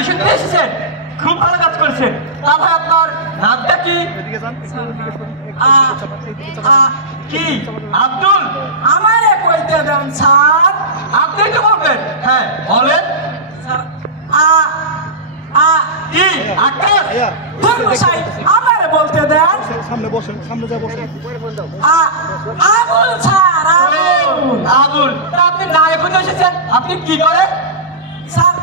Audition দিয়ে এসেছেন, খুব ভালো কাজ করেছেন। তা ভাই আপনার নামটা কি? কি আব্দুল? আমারে কইতে দেন স্যার। আপনি কি বলবেন? হ্যাঁ বলেন। কি আকাশ? ধর্মশাই আমারে বলতে দেন। সামনে বসেন, সামনে যা বসেন। আবুল স্যার, আবুল। আবুল, তা আপনি নায়ক হতে এসেছেন, আপনি কি করেন? স্যার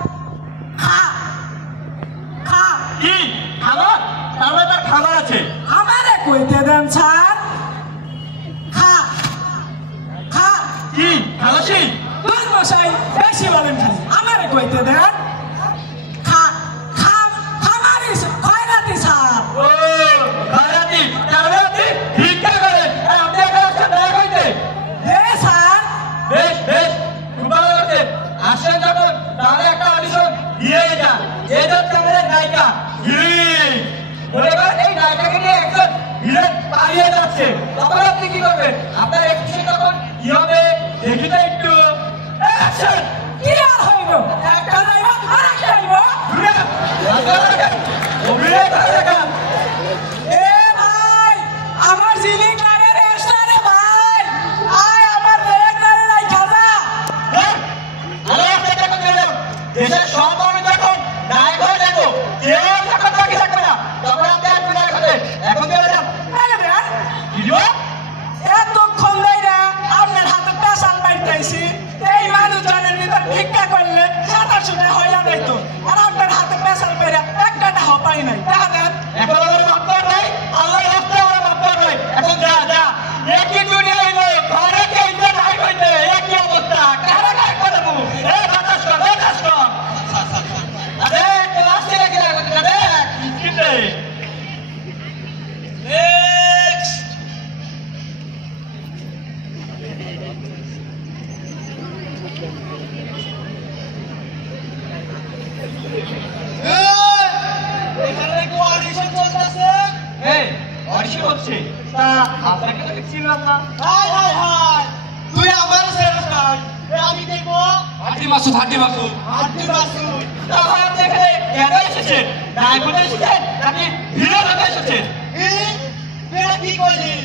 কি খাবার? তাহলে তার খাবার আছে। আমারে কইতে দেন স্যার। কি খালাসি? ধর্মশাই বেশি বলেন খালি, আমারে কইতে দেন। খয়রাতি স্যার। ও খয়রাতি, তাহলে আপনি ভিক্ষা করেন। আপনি এখানে আসছেন নায়ক হইতে? স্যার বেশ বেশ, খুব ভালো লাগছে। আসেন যখন তাহলে একটা অডিশন দিয়ে যান। এই হচ্ছে আমাদের নায়িকা হিরোইন। মনে করেন এই নায়িকাকে নিয়ে একজন ভিলেন পালিয়ে যাচ্ছে, তখন আপনি কি করবেন? আপনার অ্যাকশন তখন কি হবে দেখি তো একটু। অ্যাকশন! কি আর হইল? একটা যাইব আরেকটা যাইব। অভিনয় করে দেখান। এ ভাই, আমার জিলি কারে রেস্টা রে ভাই। আয় আমার ব্রেক ধরে নাই খাজা। দেশের সব মানুষ যখন নায়ক হয়ে যাবো, কেউ যখন বাকি থাকবে না, তখন আপনি আর নায়ক হবে। এখন চলে যান। ভিডিও এতক্ষণ ধরে আপনার হাতে পেশাল পাইতেছি, এই মানুষজনের ভিতর ভিক্ষা করলে ৭০০ হইয়া যাইতো, আর আপনার হাতে পেশাল পেরে একটা টাকাও পাই নাই। টাকা দেন। এখন আমার বাপ্পার নাই, আল্লাহর রাস্তায় আমার বাপ্পার নাই। এখন যা যা, একই দুনিয়া হইলো, ঘরে কেউ নায়ক হইতে, একই অবস্থা। কারা নায়ক করে দেবো? বাতাস কর, বাতাস কর। আরে ক্লাস থেকে কি নায়ক হতে রে? কি রে? অডিশন হচ্ছে, তা আপনাকে তো চিনলাম না। তুই আমার সেরাস্তান আমি দেখবো হাড্ডি মাসুদ, হাড্ডি মাসুদ। আব্দুল মাসুদ। তাহলে আপনি এখানে কেন এসেছেন? নায়ক হতে এসেছেন নাকি ভিলেন হতে এসেছেন? তুই কি কইলি?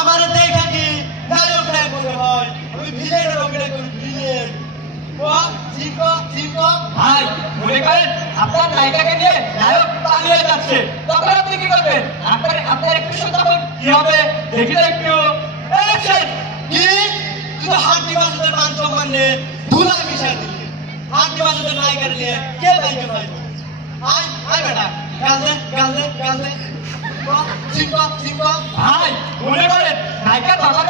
আমার দেখা কি নায়ক নায়ক বলে হয়, আমি ভিলেনের অভিনয় করি, ভিলেন। ভাই মনে করেন আপনার নায়িকাকে নিয়ে নায়ক পালিয়ে যাচ্ছে, তখন আপনি কি করবেন? আপনার একটু তখন কি হবে দেখি তো একটু। অ্যাকশন! কি তুই তো হাড্ডি মাসুদের মান সম্মান নিয়ে ধুলা মিশাই দিলি। হাড্ডি মাসুদের নায়িকার নিয়ে কে নায়িকা পাইব? আয় আয় বেটা, গাল দে। ভাই মনে করেন নায়িকার বাবা